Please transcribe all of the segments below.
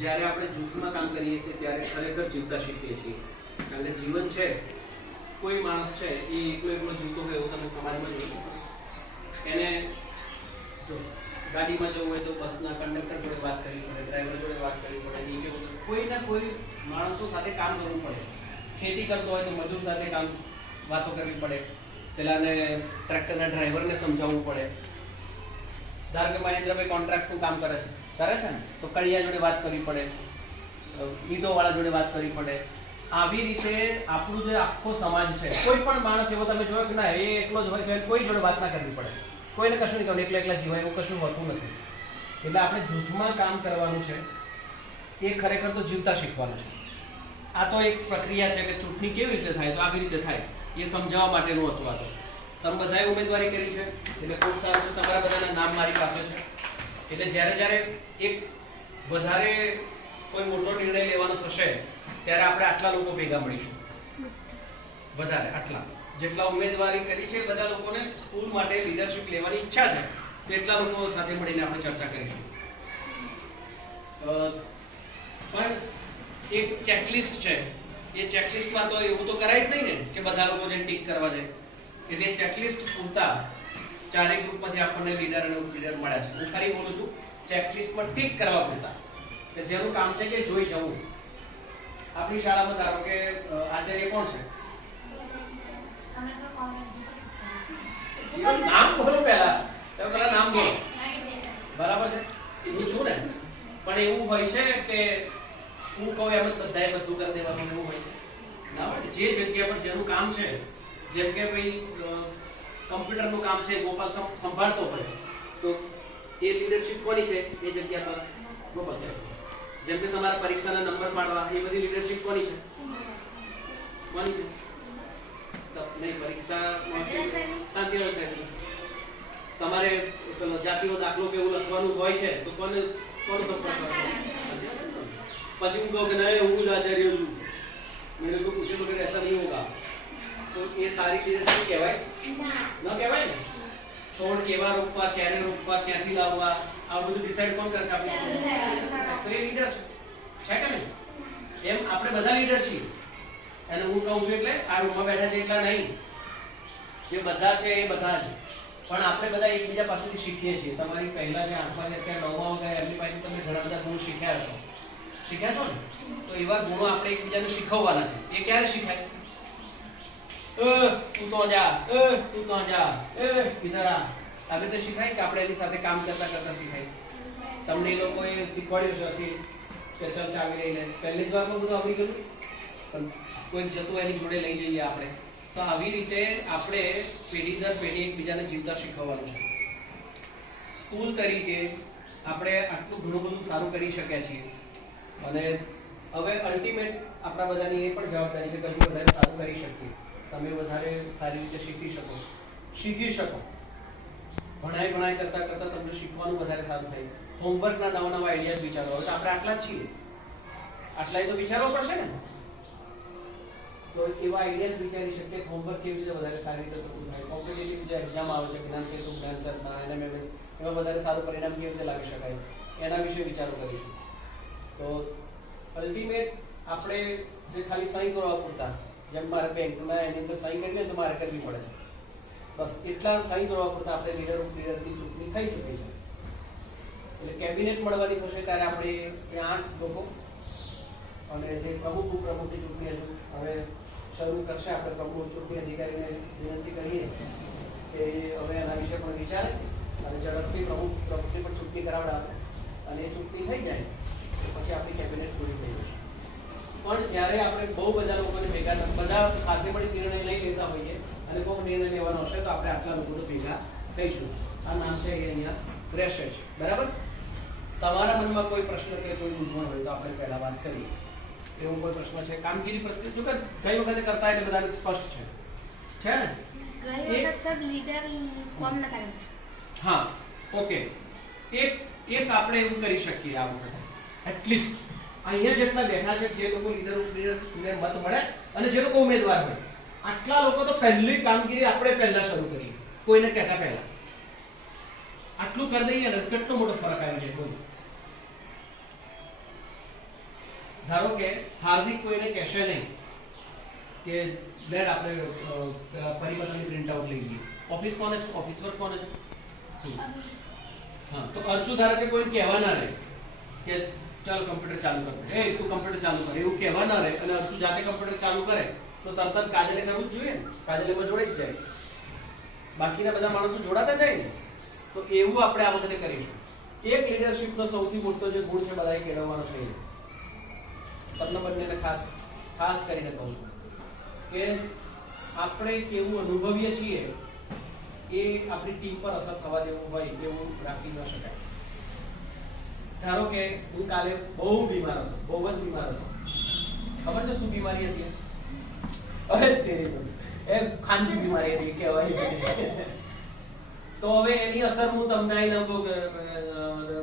જ્યારે આપણે જૂથમાં કામ કરીએ છીએ ત્યારે ખરેખર જીવતા શીખીએ છીએ. કારણ કે જીવન છે, કોઈ માણસ છે એ એકલો એકલો જીવતો હોય એવું તમે સમાજમાં જોયું. એને જો ગાડીમાં જવું હોય તો બસના કંડક્ટર જોડે વાત કરવી પડે, ડ્રાઈવર જોડે વાત કરવી પડે, નીચે કોઈને કોઈ માણસો સાથે કામ કરવું પડે. ખેતી કરતો હોય તો મજૂર સાથે વાતો કરવી પડે, પેલાને ટ્રેક્ટરના ડ્રાઈવરને સમજાવવું પડે. ધારો કે મહેન્દ્રભાઈ કોન્ટ્રાક્ટનું કામ કરે છે ને, તો કડિયા જોડે વાત કરવી પડે, ઈંટોવાળા જોડે વાત કરવી પડે. આવી રીતે આપણું જે આખો સમાજ છે, કોઈ પણ માણસ એવો તમે જોયો કે ના એ એકલો જ હોય, કોઈ જોડે વાત ના કરવી પડે, કોઈને કશું નહીં કરવું, એકલા એકલા જીવાય એવું કશું હોતું નથી. એટલે આપણે જૂથમાં કામ કરવાનું છે, એ ખરેખર તો જીવતા શીખવાનું છે. આ તો એક પ્રક્રિયા છે કે ચૂંટણી કેવી રીતે થાય, તો આવી રીતે થાય એ સમજાવવા માટેનું હતું. આ તો તમે બધાએ ઉમેદવારી કરી છે એટલે ખૂબ સારું છે. તમારા બધાના નામ મારી પાસે છે. એટલે જ્યારે જ્યારે એક વધારે કોઈ મોટો નિર્ણય લેવાનો થશે ત્યારે આપણે આટલા લોકો ભેગા મળીશું. વધારે આટલા જેટલા ઉમેદવારી કરી છે બધા લોકોને સ્કૂલ માટે લીડરશિપ લેવાની ઈચ્છા છે, તો એટલા લોકો સાથે મળીને આપણે ચર્ચા કરીશું. પણ એક ચેકલિસ્ટ છે, એ ચેકલિસ્ટમાં તો એવું તો કરાય જ નહીં ને કે બધા લોકો જે ટીક કરવા જાય. એટલે ચેકલિસ્ટ પૂરતા ચારેય ગ્રુપમાંથી આપણને લીડર અને ઉપલીડર મળ્યા છે. હું ફરી બોલું છું, ચેકલિસ્ટમાં ટીક કરવા પૂરતા કે જેનું કામ છે કે જોઈ જવું. આપણી શાળામાં ધારો કે આચાર્ય કોણ છે? નામ બોલો પહેલા, તમે પહેલા નામ બોલો. બરાબર છે, હું છું ને. પણ એવું હોય છે કે હું કહું એમ જ બધાએ બધું કરી દેવાનું એવું હોય છે ના હોય. જે જગ્યા પર જેનું કામ છે, જેમ કે ભાઈ કમ્પ્યુટરનું કામ છે, ગોપાલ સંભાળતો હોય તો એ લીડરશિપ કોની છે એ જગ્યા પર? ગોપાલ છે. જેમ કે તમારા પરીક્ષાના નંબર પાડવા એ બધી લીડરશિપ કોની છે? કોની છે? નહીં, પરીક્ષા શાંતિ સાહેબ. તમારે પેલો જાતિનો દાખલો કે એવું લખવાનું હોય છે તો કોનો સંપર્ક કરવો? પછી હું કહું કે નહીં હું જ આચાર્ય છું, મેરે કો પૂછે તો फिर ऐसा नहीं होगा, તો એ સારી લીડરશિપ કહેવાય? ન કહેવાય ને. છોડ કેવા રોપવા, ક્યારે રોપવા, ક્યાંથી લાવવા, આ બધું ડિસાઈડ કોણ કરે છે? આપણે. તો એ લીડર છે કે નહીં? એમ આપણે બધા લીડર છીએ. અને હું કહું છું એટલે આ રૂમમાં બેઠા છે એટલા નહીં, જે બધા છે એ બધા જ. પણ આપણે બધા એકબીજા પાસેથી શીખીએ છીએ. તમારી પહેલા જે 8મા કે અત્યારે 9મા ગયા એમની પાસેથી તમે ઘણા બધા ગુણ શીખ્યા છો ને? તો એવા ગુણો આપણે એકબીજાને શીખવવાના છે. એ ક્યારે શીખાય? તું તો જા, તું તો જા, ઇધર આ. આવી રીતે શીખાય કે આપણે એની સાથે કામ કરતા કરતા શીખાય? તમને એ લોકોએ શીખવાડ્યું છે કે ચલ ચાવી લઈ લે, પહેલી જ વારમાં બધું આવડી ગયું, પણ કોઈ જતું એની જોડે લઈ જઈએ આપણે. તો આવી રીતે આપણે પેઢી દર પેઢી એકબીજાને જીવતા શીખવવાનું છે. સ્કૂલ તરીકે આપણે આટલું ઘણું બધું સારું કરી શક્યા છીએ. અને હવે અલ્ટિમેટ આપણા બધાની એ પણ જવાબદારી છે કે હજુ વધારે સારું કરી શકીએ. તમે વધારે સારી રીતે શીખી શકો. ભણાઈ કરતા કરતા તમને શીખવાનું વધારે સારું થાય. હોમવર્કના નવા નવા આઈડિયાઝ વિચારો. હવે આપણે આટલા જ છીએ, આટલા તો વિચારવો પડશે ને. તો એવા આઈડિયાઝ વિચારી શકીએ હોમવર્ક કેવી રીતે વધારે સારી રીતે થતું થાય. કોમ્પિટિટિવ જે એક્ઝામ આવે છે, ફિનાન્સિયલ ટુ ફિનાન્સરના, એનએમએમએસ, એમાં વધારે સારું પરિણામ કેવી રીતે લાવી શકાય એના વિશે વિચારો કરીશું. તો અલ્ટિમેટ આપણે જે ખાલી સહી કરવા પૂરતા, જેમ મારે બેંકના એની અંદર સહી કરી લે તો મારે કરવી પડે છે, બસ એટલા સહી કરવા પૂરતા આપણે લીડરની ચૂંટણી થઈ ચૂકી છે. એટલે કેબિનેટ મળવાની થશે ત્યારે આપણે 8 લોકો અને જે પ્રમુખ ઉપપ્રમુખની ચૂંટણી હજુ હવે શરૂ કરશે. આપણે પ્રમુખ ચૂંટણી અધિકારીને વિનંતી કરીએ કે હવે એના વિશે પણ વિચારે અને ઝડપથી પ્રમુખની પણ ચૂંટણી કરાવડાવે. અને એ ચૂંટણી થઈ જાય પછી આપણી કેબિનેટ પૂરી થઈ જશે. પણ જ્યારે આપણે બહુ બધા લોકોને ભેગા બધા સાથે મળી નિર્ણય લઈ લેતા હોઈએ અને કોઈ નિર્ણય લેવાનો હશે તો આપણે આટલા લોકો તો ભેગા થઈશું. આ નામ છે એ અહીંયા રહેશે જ. બરાબર? તમારા મનમાં કોઈ પ્રશ્ન કે કોઈ મૂંઝવણ હોય તો આપણે પહેલા વાત કરીએ. એવો કોઈ પ્રશ્ન છે? કામગીરી પ્રત્યે જો કે ગઈ વખતે કરતા એટલે બધાને સ્પષ્ટ છે ને? ગઈ વખત લીડર કોમ નતા. હા, ઓકે. એક આપણે એવું કરી શકીએ આ વખતે એટલીસ્ટ અહીંયા જેટલા બેઠા છે, જે લોકો લીડરને મત મળે અને જે લોકો ઉમેદવાર હોય, આટલા લોકો તો પહેલી કામગીરી આપણે પહેલા શરૂ કરીએ, કોઈને કહેતા પહેલા. આટલું કરી દઈએ ને કેટલો મોટો ફરક આવી જાય. કોઈ ધારો કે હાર્દિક કોઈને કહેશે નહીં કે લેટ આપણે પરિપત્રની પ્રિન્ટ આઉટ લઈ લઈએ. ઓફિસ કોને ઓફિસ વર્ક કોને હા તો અર્ચુ ધારો કે કોઈ કહેવા ના રહે કે ચાલ કમ્પ્યુટર ચાલુ કર દે, એ તું કમ્પ્યુટર ચાલુ કર, એવું કહેવા ના રહે અને અર્ચુ જાતે કમ્પ્યુટર ચાલુ કરે તો તરત જ કાજલે કરવું જ જોઈએ ને, કાજલેમાં જોડાઈ જ જાય, બાકીના બધા માણસો જોડાતા જાય ને. તો એવું આપણે આ વખતે કરીશું. એક લીડરશિપનો સૌથી મોટો જે ગુણ છે બધાએ કેળવવાનો છે, તમને બંનેને ખાસ ખાસ કરીને કહું છું કે આપણે કેવું અનુભવીએ છીએ એ આપણી ટીમ પર અસર થવા દેવું હોય એવું રાખી ન શકાય. ધારો કે હું કાલે બહુ બીમાર હતો, બહુ જ બીમાર હતો. ખબર છે શું બીમારી હતી? અરે તેરી એ ખાનગી બીમારી હતી કહેવાય. તો હવે એની અસર હું તમને આઈ લઉં કે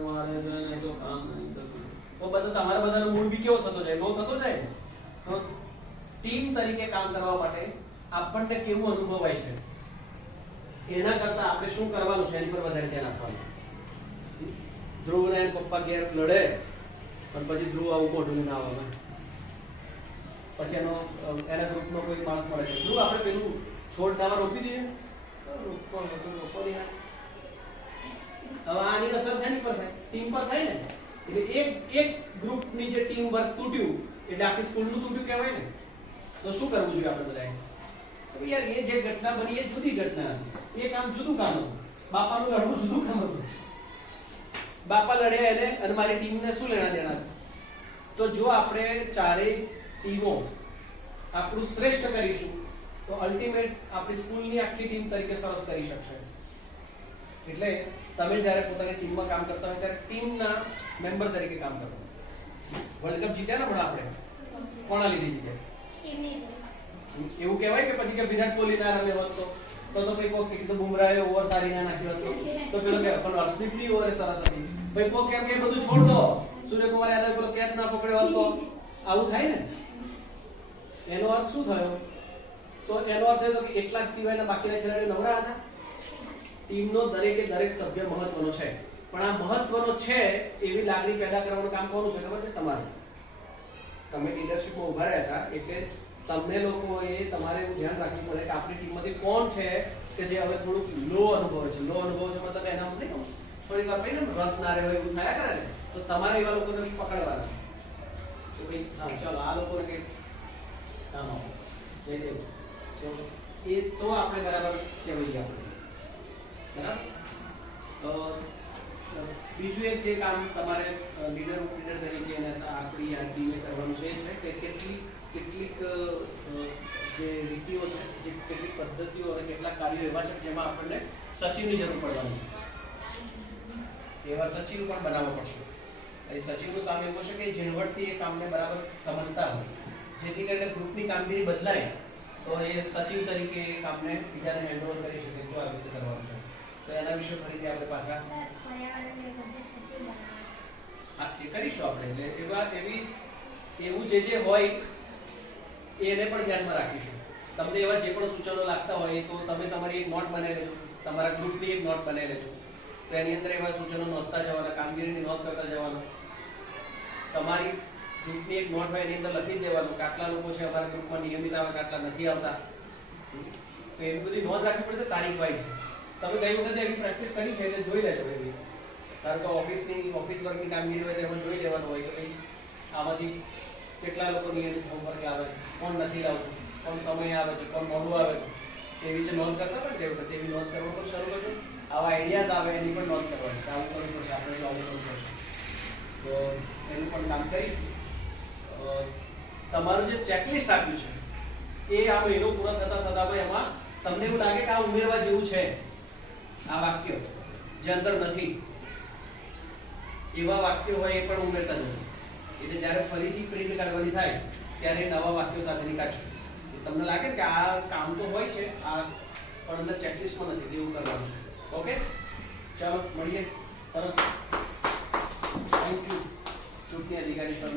મારે તો કામ નહીં થતું, તો બધું તમારા બધાનો મૂડ બી કેવો થતો જાય, લો થતો જાય. તો ટીમ તરીકે કામ કરવા માટે આપણને કેવું અનુભવાય છે એના કરતા આપણે શું કરવાનું છે એની પર વધારે ધ્યાન આપવાનું. ધ્રુવ ને પપ્પા ઘેર લડે પણ પછી ધ્રુવ આવું મોઢું ના આવે, પછી એના ગ્રુપનો કોઈ માણસ મળે છે, ધ્રુવ આપણે પેલું છોડ દાવા રોપી દઈએ, હવે આની અસર શેની પર થાય? ટીમ પર થાય ને. એટલે એક ગ્રુપની જે ટીમ વર્ક તૂટ્યું એટલે આખી સ્કૂલનું તૂટ્યું કહેવાય ને. તો શું કરવું જોઈએ આપણે બધાએ? તો યાર એ જે ઘટના બની એ જુદી ઘટના હતી, એ કામ જુદું કામ હતું, બાપાનું લડવું જુદું કામ હતું. બાપા લડ્યા એને અને મારી ટીમને શું લેણા દેણા? તો જો આપણે ચારેય ટીમો આપણું શ્રેષ્ઠ કરીશું તો અલ્ટિમેટ આપણી સ્કૂલની આખી ટીમ તરીકે સરસ કરી શકશે. એટલે તમે જ્યારે પોતાની ટીમમાં કામ કરતા હોય ત્યારે ટીમના મેમ્બર તરીકે કામ કરો. વર્લ્ડ કપ જીત્યા ને હમણાં આપણે, કોના લીધે જીત્યા? એવું કહેવાય કે પછી કે વિરાટ કોહલી ના રમે હોત તો ભાઈ કોક કીધું બુમરાહે ઓવર સારી ના નાખ્યો હતો તો પેલો કે પણ હર્ષદીપની ઓવર સરસ હતી, ભાઈ કોક કેમ કે બધું છોડ દો, સૂર્યકુમાર યાદવ પેલો કેચ ના પકડ્યો હતો, આવું થાય ને. એનો અર્થ શું થયો? તો એનો અર્થ એ કે એટલા સિવાયના બાકીના ખેલાડીઓ નવરા હતા. ટીમનો દરેકે દરેક સભ્ય મહત્વનો છે, પણ આ મહત્વનો છે એવી લાગણી પેદા કરવાનું કામ કોનું છે ખબર છે? તમારું. તમે લીડરશિપમાં ઉભા રહ્યા હતા એટલે તમને લોકોએ તમારે એવું ધ્યાન રાખવું પડે કે આપણી ટીમમાંથી કોણ છે કે જે હવે થોડુંક લો અનુભવે છે. લો અનુભવ છે મતલબ એના નહીં થોડીક વાર ભાઈ રસ ના રહ્યો એવું થયા કરે ને, તો તમારે એવા લોકોને પકડવાના. તો ભાઈ હા ચાલો આ લોકોને કંઈક કામ આપો લઈ દેવું, એ તો આપણે બરાબર કહેવાય આપણે બરાબર. બીજું એક જે કામ તમારે લીડર તરીકે આપણી આ ટીમે કરવાનું છે કે કેટલીક જે રીતિઓ છે, જે કેટલીક પદ્ધતિઓ અને કેટલાક કાર્યો એવા છે જેમાં આપણને સચિવની જરૂર પડવાની છે. એવા સચિવ પણ બનાવવો પડશે. એ સચિવનું કામ એવું છે કે ઝીણવટથી એ કામને બરાબર સમજતા હોય, જેથી કરીને ગ્રુપની કામગીરી બદલાય તો એ સચિવ તરીકે એ કામને બીજાને હેન્ડઓવર કરી શકે. જો આવી રીતે કરવાનું છે તો એના વિશે ફરીથી આપણે પાછા કરીશું આપણે. એટલે એવું જે હોય એને પણ ધ્યાનમાં રાખીશું. તમને એવા જે પણ સૂચનો લાગતા હોય તો તમે તમારી એક નોટ બનાવી લેજો, તમારા ગ્રુપની એક નોટ બનાવી લેજો. તો એની અંદર એવા સૂચનો નોંધતા જવાના, કામગીરીની નોંધ કરતા જવાનું. તમારી ગ્રુપની એક નોટ હોય એની અંદર લખી દેવાનું કે આટલા લોકો છે અમારા ગ્રુપમાં નિયમિત આવે કે આટલા નથી આવતા. તો એવી બધી નોંધ રાખવી પડશે તારીખ વાઇઝ. તમે ગઈ વખતે એવી પ્રેક્ટિસ કરી છે એટલે જોઈ લેજો. એવી કારણ કે ઓફિસ વર્કની કામગીરી હોય એમાં જોઈ લેવાનું હોય કે ભાઈ આમાંથી કેટલા લોકો નિયમિત હોમવર્ક આવે, કોણ નથી આવતું, કોણ સમય આવે છે, કોણ મોડું આવે છે. એવી જે નોંધ કરતા હતા ને તે વખતે એવી નોંધ કરવા પણ શરૂ કરજો. આવા આઈડિયાઝ આવે એની પણ નોંધ કરવાની કે આવું કરવું પડશે, આપણે આવું કરવું પડશે. તો એનું પણ કામ કરીશું. તમારું જે ચેકલિસ્ટ આપ્યું છે એ આ મહિનો પૂરો થતા ભાઈ એમાં તમને એવું લાગે કે આ ઉમેરવા જેવું છે, આ વાક્ય જે અંદર નથી એવા વાક્યો હોય એ પણ ઉમેરતા જજો. એટલે જ્યારે ફરીથી પ્રિન્ટ કાઢવાની થાય ત્યારે નવા વાક્યો સાથે કાઢશો. તમને લાગે કે આ કામ તો હોય છે આ પણ અંદર ચેકલિસ્ટમાં નથી, એવું કરવાનું છે. ઓકે ચાલો મળીએ તરત. થેન્ક યુ ચૂંટણી અધિકારી સર.